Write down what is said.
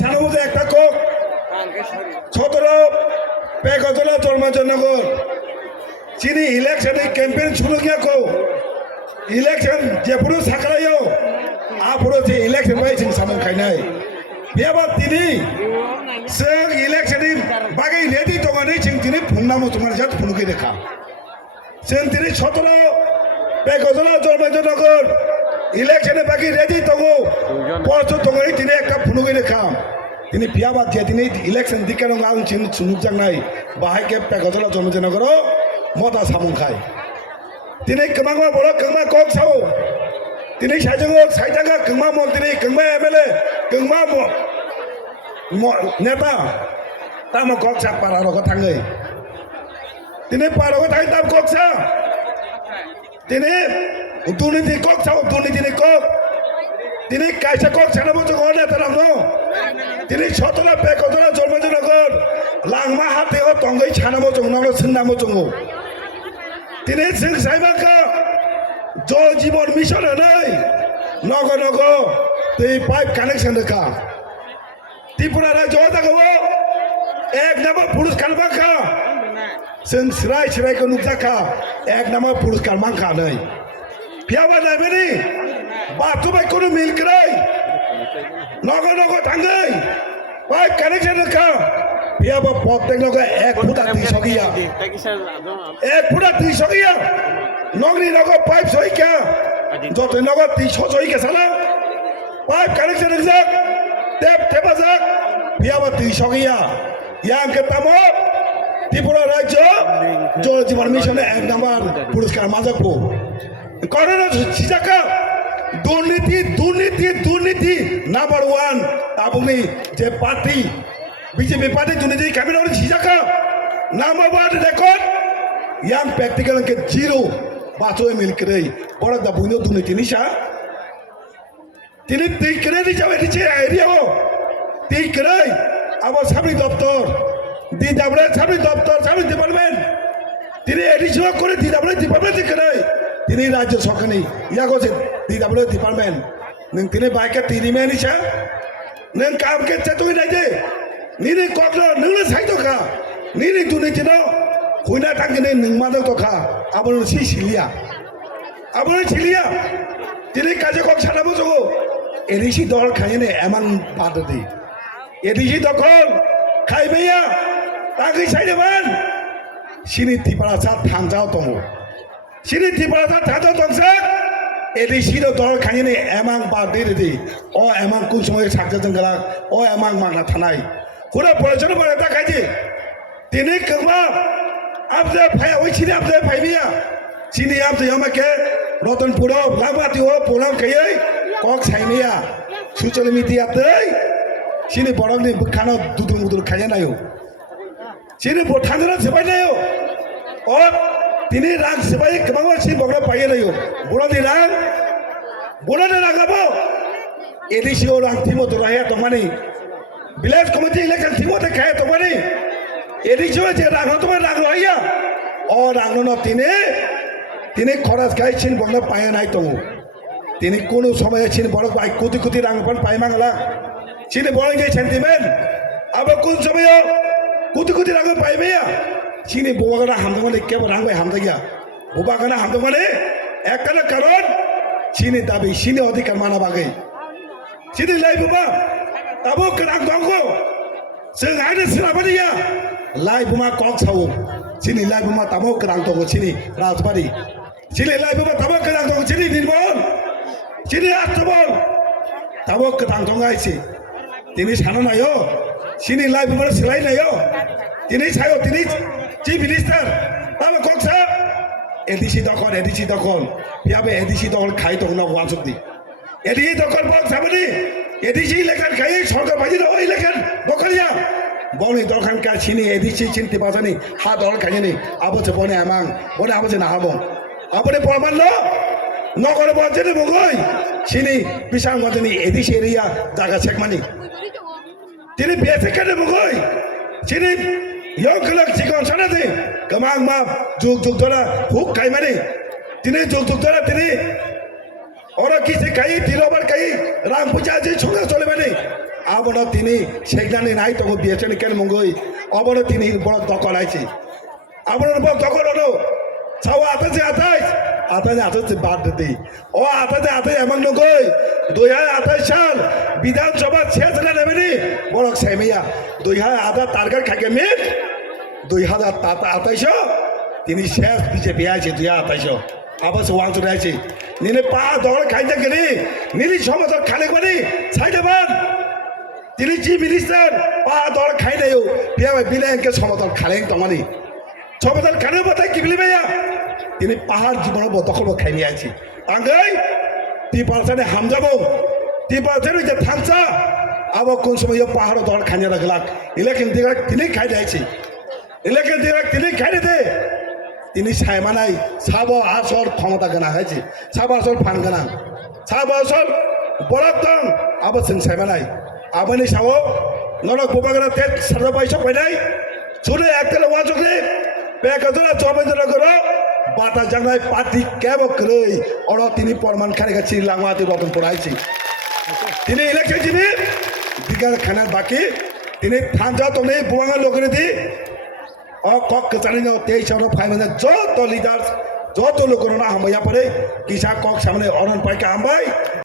ছানার একটা কোক 17 পেগজলা জন্মজনগর চিনি ইলেকশনে ক্যাম্পেইন শুরু গিয়া কো ইলেকশন যেপুরো সাকলাयो आपुरो जे इलेक्शन बाय जों सामोन खायनाय बेबा दिनै जों इलेक्शन बागै रेडि दंगानै जों दिनै फुंनामो तुम्हारे जात फुनुकै रेखा जों दिनै 17 पेगजला जन्मजनगर इलेक्शन बागै रेडि दंगो पस्त दंगानै दिनै एकटा फुनुकै रेखा दिनै बियाबा जे दिनै इलेक्शन दिखानो आं जों सुनुक जांनाय बाहाय के पेगजला जन्मजनगर मता सामोन खाय दिनै गोबांबा बर' गोबां कक साव दिनै साइजों साइजांगा गोबां मन्त्रि गोबां एमएलए गोबां नेता ताम कक सा पारारग थाङै दिनै पारारग थाङै ताम कक सा दिनै दुर्नीति कक साव दुर्नीतिनि कक दिनै कायसा कक सानाबो जों नेता नामनो दिनै 17 पेगजला जन्मजनगर लांमा हातेव तंगै सानाबो जों नामनो सोनामो जों दिनै जों साइबाखा जल जीवन मिशन होनाय नग नग दै पाइप कानेक्शन रखा त्रिपुरा राज्य जागो एक नम्बर पुरस्कार मांखा जों सिराय सिरायखौ नुजाखा एक नम्बर पुरस्कार मांखा नै फियाबा नायबेनि बाथुबायखौनो मिलक्राय नग नग थाङै पाइप कानेक्शन रखा फियाबा प्रत्येक नग 1 फुट 300 गया 1 फुट 300 गया नगरी नगर पाइप सही क्या जो तो नगर 300 सही के साला पाइप कनेक्शन रख टेप टेपा जाक बियाबा 300 गया यहाँ के तमो त्रिपुरा राज्य जल जीवन मिशन एक नंबर पुरस्कार माजक को करोना सिजाका दुर्नीति दुर्नीति दुर्नीति नंबर 1 ताबुनी जे पार्टी बीजेपी पार्टी दुर्नीति कैबिनेट सिजाका number 1 record yang practical ke zero baso emil kere borak da buino dune tinisha tini ti kere di jawe di che area ho ti kere abo sabri daftar di dabre sabri daftar sabri department tini edition kore di dabre department ti kere tini rajya sokani ya go di dabre department neng tini baik ke tini menisha neng kam ke chatoi dai de nini kokno neng sai to ka nini dune tino हुईना थांगने नंगमादो तोखा आबोन सिलिया दिनै काजे कक सानाबो जोगो एडिसि दल खायने एमान बाददि एडिसि दखल खायबैया तागै साइदमान सिनि तिपारा सा थांजाव दङो सिनि तिपारा सा थांजाव दंसा एडिसि दल खायने एमान बाददि अ एमान कुन समय साखजा जंगला अ एमान मांगना थानाय हुरा परेशन बारा खायदि दिनै गोबा अब जे भाई वही चीनी अब जे भाई बिया चीनी अब जे हम के रतनपुर लामाती हो पोलाम कयै कक साइनिया सोशल मीडिया तै चीनी बरंनि बखानो दुदुर मुदुर खाया नायो चीनी बोथांगरा सेबाय नायो ओ दिनै रां सेबाय गोबां सी बग्रा पायो नायो बरंनि रांगाबो एडिसिओ रां थिमो दराया तमानि विलेज कमिटी इलेक्शन थिमो ते खाया तमानि एडिसो जे रांगो तो रांगो आया और रांगो न तिने खरच गाय छिन बंगला पाया नाय तो तिने कोनो समय छिन बड़ बाई कोटी कोटी रांग पण पाय मांगला छिन बड़ जे सेंटिमेंट अब कोन समय कोटी कोटी रांग पाय बेया छिन बोबागना हामदो माने के रांग बाय हामदा गया बोबागना हामदो माने एकना कारण छिन दाबी छिन अधिकार माना बागै छिन लाई बोबा ताबो रांग दंगो जों आइनो सिराबादिया लाई बुमा कक साव सिनि लाई बुमा तामो गोनां दङ सिनि राजबारि सिनि लाई बुमा तामो गोनां दङ सिनि निर्मल सिनि आत्मबल तामो गोनां दङ आइसि दिनै सानो नायो सिनि लाई बुमा सिलाय नायो दिनै सायो दिनै चिफ मिनिस्टार तामो कक सा एडिसि दखल बियाबे एडिसि दखल खाइ दङ ना वाजबदि एडिसि दखल बक साबनि एडिसि इलेक्शन खाइ सरकार बायदि न इलेक्शन दखलिया बने दरखान का छिनी एडिसि चिन्ति बाजानि हा दल खायनि आबोचे बने आमां बने आबोचे ना हाबो आबोने परमान ल नगर बजेने बगै छिनी बिसां बजेनि एडिसि एरिया जागा सेकमानि तिनि बेसेकाने बगै छिनी यंगलक सिकन सानादि गमां मा जुग जुग दरा हुक खायमानि तिनि जुग जुग दरा तिनि और किसे खाई तिरोबार खाई राम पूजा जे छोगा चले माने আবনো তিনি সেখানে নাই তখন বিয়েছেন কেন মঙ্গই অবনো তিনি বড় দখল আছে আপনার বড় দখল হলো ছাওয়া আতাছে আতাছে বাদ দিতে ও আতাছে এমন নগই 2028 সাল বিধানসভা শেষ না নেবেনি বড় সেমিয়া 2000 টার্গেট খাকে মিট 2028 তিনি শেষ বিজেপি আছে 2028 আবার সে ওয়ান আছে নিনে পা দল খাইতে গেলি নিলি সমতল খালে বানি সাইডে বান তিনি চিফ মিনিস্টার পা দল খাই নাই বিয়া বিলেকে সমতল খালেন তোমানি সমতল খালে বাতাই কি বলি ভাইয়া তিনি পাহাড় জীবন দখল খাই নিয়ে আছি আঙ্গাই 3% হামজাবো 3% যে থামসা আবার কোন সময় পাহাড় দল খাইয়ে রাখলাক ইলেকশন দিকে তিনি খাই দিয়েছি ইলেকশন দিকে তিনি খাই দিতে তিনি সাইমানাই সাব আসর ক্ষমতা গানা হয়েছে সাব আসর ফান গানা সাব আসর বরাদ্দম আবার সিং সাইমানাই আবানি সাব নরক বোবাগানা তেজ সারা পয়সা পাইনাই শুনে একতলা ওয়া চকলে পেকাজনা চবেজনা করো বাতা জানাই পার্টি কেব করে অর তিনি পরমান খানে গেছি লাংমাতি রতন পড়াইছি তিনি ইলেকশন জিবি দিগার খানার বাকি তিনি থান যাও তুমি বুয়াঙ্গা লোকের দি কক চালি যাও 23 যত লিডার যত লোক না হামাইয়া পরে কিসা কক সামনে অরণ পাইকা হামবাই